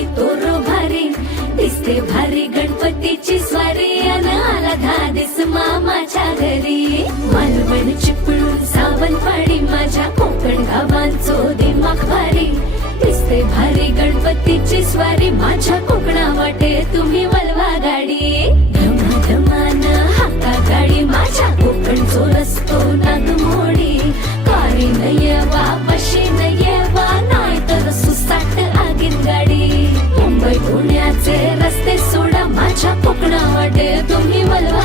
बाई तोरो भारी दिसते भारी गणपतीची स्वारी अन आला धादिस मामाच्या घरी मालवण चिपळूण सावंतवाडी माझ्या कोकण गावांचो दिमाग भारी दिसते भारी गणपतीची स्वारी माझ्या कोकणा वाटे तुम्ही वलवा गाडी धमाधमान हाका गाडी माझ्या कोकणचो रस्तो नागमोडी कारी नयवा बशी नयवा नाही तर सुसाट आगीन गाडी मुंबई पुण्याचे रस्ते सोडा माझ्या कोकणा वाटे तुम्ही वलवा